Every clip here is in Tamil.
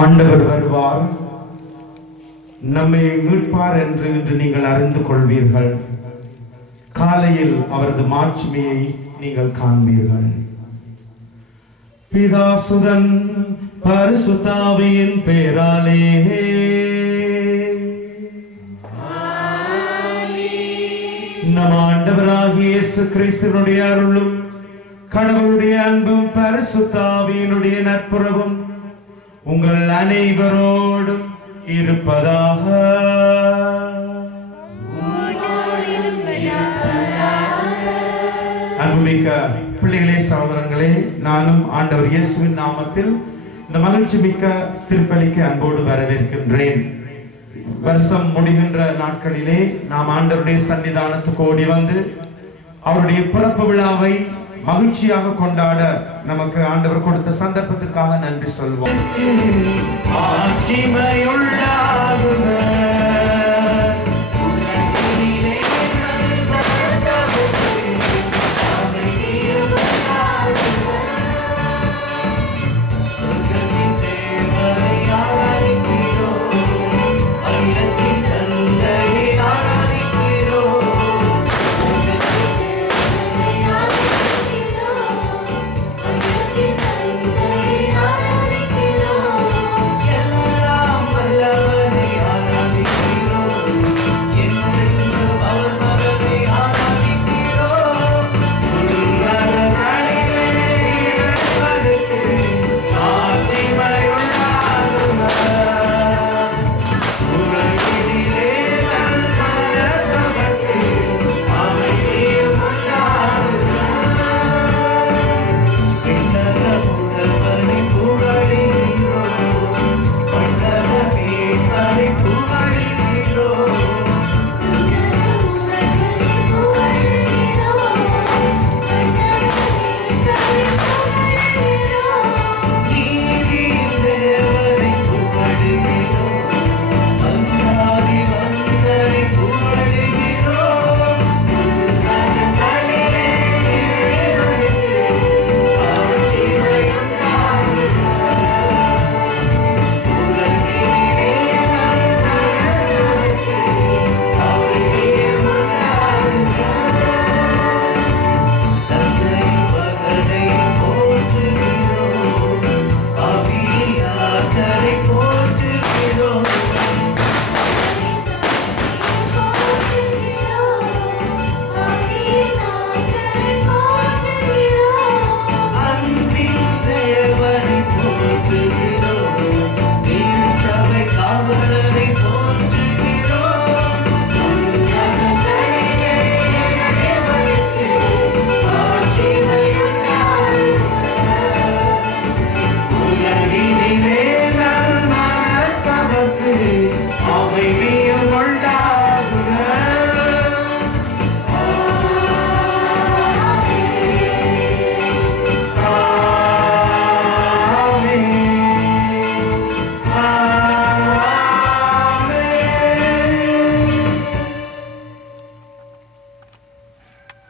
ஆண்டவர் வருவார், நம்மை மீட்பார் என்று இன்று நீங்கள் அறிந்து கொள்வீர்கள். காலையில் அவரது மாட்சிமையை நீங்கள் காண்பீர்கள். பிதா சுதன் பரிசுத்த ஆவியின் பெயராலே நம் ஆண்டவராகிய இயேசு கிறிஸ்துவினுடைய அருளும் கடவுளுடைய அன்பும் பரிசுத்த ஆவியினுடைய நட்புறவும் உங்கள் அனைவரோடும் இருப்பதாக. அன்புமிக்க பிள்ளைகளே, சகோதரங்களே, நானும் ஆண்டவர் இயேசுவின் நாமத்தில் இந்த மகிழ்ச்சி மிக்க திருப்பலிக்கு அன்போடு வரவேற்கின்றேன். வருஷம் முடிகின்ற நாட்களிலே நாம் ஆண்டவருடைய சன்னிதானத்துக்கு ஓடி வந்து அவருடைய பிறப்பு விழாவை மகிழ்ச்சியாக கொண்டாட நமக்கு ஆண்டவர் கொடுத்த சந்தர்ப்பத்திற்காக நன்றி சொல்வோம்.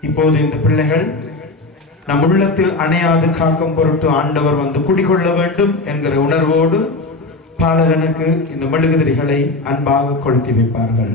இப்போது இந்த பிள்ளைகள் நம் உள்ளத்தில் அணையாது காக்கும் பொருட்டு ஆண்டவர் வந்து குடிகொள்ள வேண்டும் என்கிற உணர்வோடு பாலகனுக்கு இந்த மெழுகுதிரிகளை அன்பாக கொளுத்தி வைப்பார்கள்.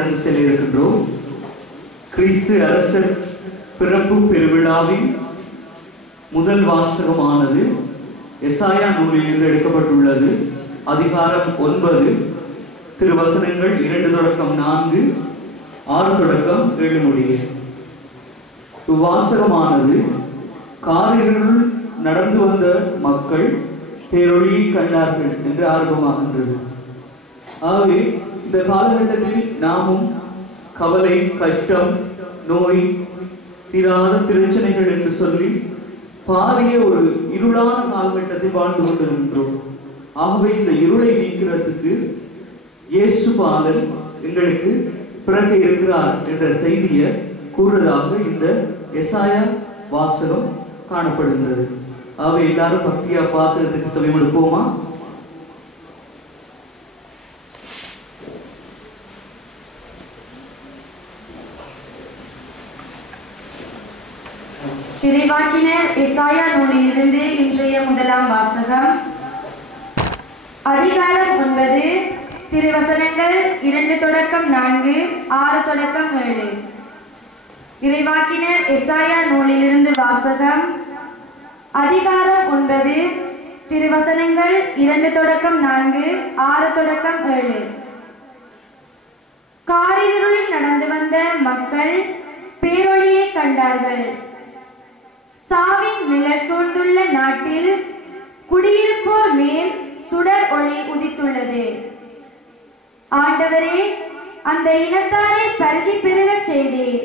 கடந்து செல்ல இருக்கின்றோம். கிறிஸ்து அரசர் பிறப்பு பெருவிழாவின் முதல் வாசகமானது எசாயா நூலிலிருந்து எடுக்கப்பட்டுள்ளது. அதிகாரம் 9, திருவசனங்கள் 2 தொடக்கம் 4, 6 தொடக்கம் 7 முடிய. இவ்வாசகமானது காரிருள் நடந்து வந்த மக்கள் பேரொளியை கண்டார்கள் என்று ஆரம்பமாகின்றது. ஆகவே இந்த காலகட்டத்தில் நாமும் கவலை, கஷ்டம், நோய், தீராத பிரச்சனைகள் என்று சொல்லி பாரிய ஒரு இருளான காலகட்டத்தில் வாழ்ந்து கொண்டிருக்கின்றோம். ஆகவே இந்த இருளை நீக்கிறதுக்கு இயேசு பாலன் எங்களுக்கு பிறக்க இருக்கிறார் என்ற செய்தியை கூறுவதாக இந்த எசாயா வாசகம் காணப்படுகின்றது. ஆகவே எல்லாரும் பக்தியா வாசகத்துக்கு செவிமடுப்போமா? இறைவாக்கினர் எசாயா நூலிலிருந்து இன்றைய முதலாம் வாசகம். அதிகாரம் 9, திருவசனங்கள் 2 தொடக்கம் 4, 6 தொடக்கம் 7. இறைவாக்கினர் எசாயா நூலிலிருந்து வாசகம். அதிகாரம் 9, திருவசனங்கள் 2 தொடக்கம் 4, 6 தொடக்கம் 7. காரிருளில் நடந்து வந்த மக்கள் பேரொளியை கண்டார்கள். சாவின் நிழல் சூழ்ந்துள்ள நாட்டில் குடியிருப்போர் மேல் சுடர் ஒளி உதித்துள்ளது. ஆண்டவரே, அந்த இனத்தாரை பல்கி பெருகச் செய்தீர்.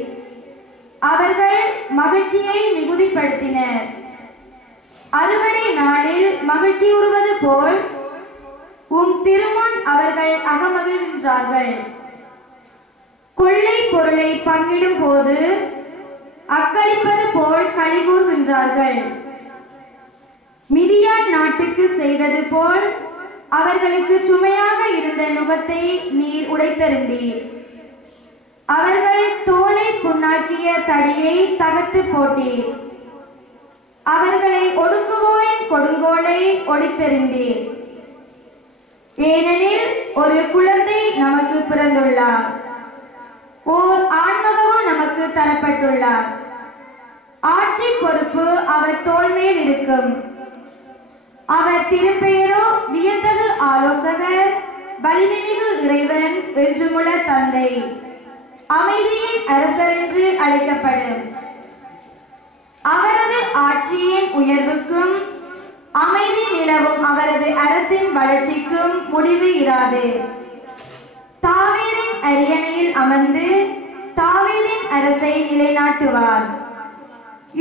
அவர்கள் மகிழ்ச்சியை மிகுதிப்படுத்தினர். அறுவடை நாளில் மகிழ்ச்சி உறுவது போல் உம் திருமுன் அவர்கள் அகமகிழ்கின்றார்கள். கொள்ளை பொருளை பங்கிடும் போது அக்களிப்பது போல் களி கூறுகின்றார்கள். மிதியான் நாட்டுக்கு செய்தது போல் அவர்களுக்கு சுமையாக இருந்த நுகத்தை நீர் உடைத்தெறிந்தீர். அவர்கள் தோலை புண்ணாக்கிய தடியை தகர்த்து போட்டீர். அவர்களை ஒடுக்குவோரின் கொடுங்கோலை ஒடித்தெறிந்தீர். ஏனெனில் ஒரு குழந்தை நமக்கு பிறந்துள்ளார், ஓர் ஆண்மகனும் நமக்கு தரப்பட்டுள்ளார். ஆட்சி பொறுப்பு அவர் தோள் மேல் இருக்கும். அவர் திருப்பெயரோ வியத்தகு ஆலோசகர், வலிமைமிகு இறைவன், என்றுமுள்ள தந்தை, அமைதியின் அரசர் என்று அழைக்கப்படும். அவரது ஆட்சியின் உயர்வுக்கும் அமைதி நிலவும் அவரது அரசின் வளர்ச்சிக்கும் முடிவு இராது. தாவீதின் அரியணையில் அமர்ந்து தாவீதின் அரசை நிலைநாட்டுவார்.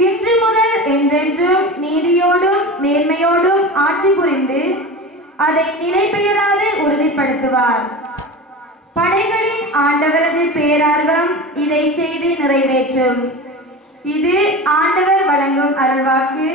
இன்று முதல் என்றென்றும் நீதியோடும் நேர்மையோடும் ஆட்சி புரிந்து அதை நிலை பெயராது உறுதிப்படுத்துவார். படைகளின் ஆண்டவரது பேரார்வம் இதை செய்து நிறைவேற்றும். இது ஆண்டவர் வழங்கும் அருள்வாக்கு.